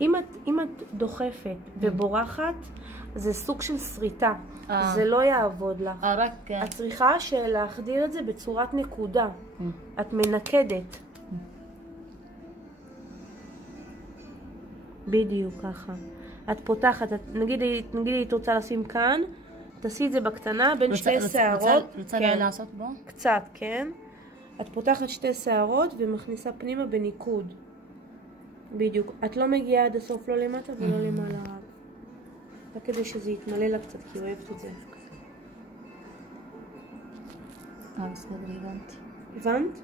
אם את דוחפת ובורחת, זה סוג של שריטה. זה לא יעבוד לך. את צריכה להחדיר את זה בצורת נקודה. את מנקדת. בדיוק ככה. את פותחת, נגידי את רוצה לשים כאן, תעשי את זה בקטנה בין שתי שערות. רוצה לעשות בו? קצת, כן. את פותחת שתי שערות ומכניסה פנימה בניקוד. בדיוק. את לא מגיעה עד הסוף, לא למטה ולא למעלה. רק כדי שזה יתמלא לה קצת, כי אוהבת את זה. בסדר, הבנתי. הבנת?